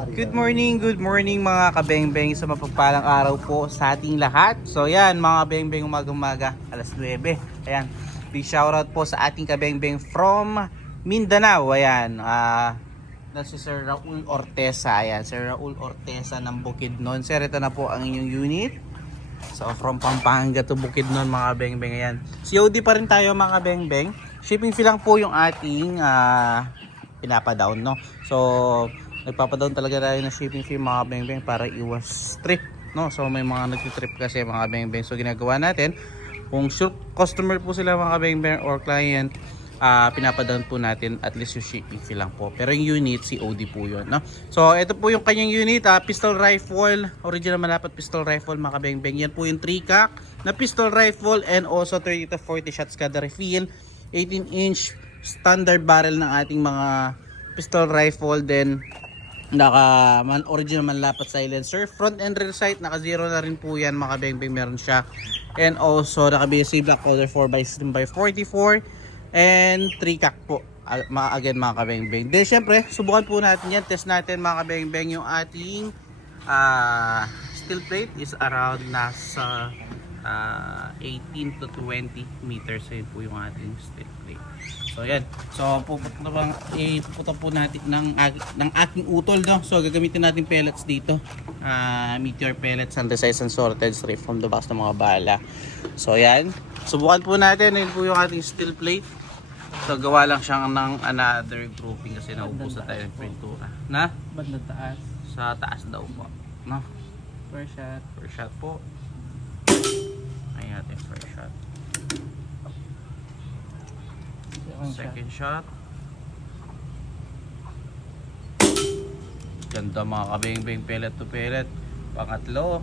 Good morning mga kabengbeng sa mapagpalang araw po sa ating lahat. So yan mga bengbeng, umaga-umaga, alas 9. Ayan, big shoutout po sa ating kabengbeng from Mindanao. Ayan, na si Sir Raul Ortesa. Ayan, Sir Raul Ortesa ng Bukidnon. Sir, ito na po ang inyong unit. So from Pampanga to Bukidnon mga bengbeng. Ayan, COD pa rin tayo mga bengbeng. Shipping fee lang po yung ating pinapadown, no? So nagpapadown talaga tayo ng shipping fee mga bengbeng para iwas trip, no? So may mga nagtitrip kasi mga bengbeng, so ginagawa natin kung sure customer po sila mga bengbeng or client, pinapadown po natin at least yung shipping fee lang po, pero yung unit COD po yun, no? So ito po yung kanyang unit, pistol rifle, original malapat pistol rifle mga bengbeng. Yan po yung 3-cock na pistol rifle and also 30 to 40 shots kada refill, 18-inch standard barrel ng ating mga pistol rifle. Then original manlapat silencer, front and rear sight naka 0 na rin po yan mga bengbeng, meron siya. And also naka BSC black color 4x10x44 and 3-cock po again mga kabengbeng. Then syempre subukan po natin yan, test natin mga kabengbeng. Yung ating steel plate is around nasa 18 to 20 meters. Yun po yung ating steel plate. So yan. So pupunta po natin ng aking utol, no? So gagamitin natin pellets dito. Meteor pellets, synthesized and sorted straight from the box ng mga bala. So yan. Subukan po natin. Yun po yung ating steel plate. So gawa lang siyang ng another grouping kasi naubusan tayo ng pintura. Na? Bandang taas. Sa taas daw po. No? First shot. First shot po. Ayan natin first shot. Second shot. Ganda mga kabengbeng, pellet to pellet. Pangatlo.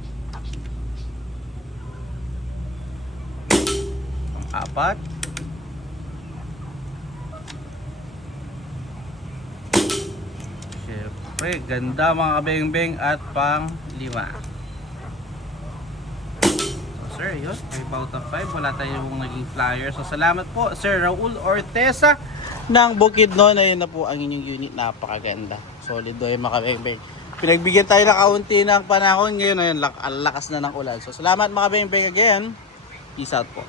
Pang-apat. Siyempre, ganda mga kabengbeng. At pang-lima. Sir, yun, 5 out of 5. Wala tayong naging flyer. So salamat po Sir Raul Ortesa ng Bukidnon. Ayun na po ang inyong unit, napakaganda, solid do yung mga bengbeng. Pinagbigyan tayo ng kaunti ng panahon ngayon. Ayun, lakas na ng ulan. So salamat mga bengbeng again. Peace out po.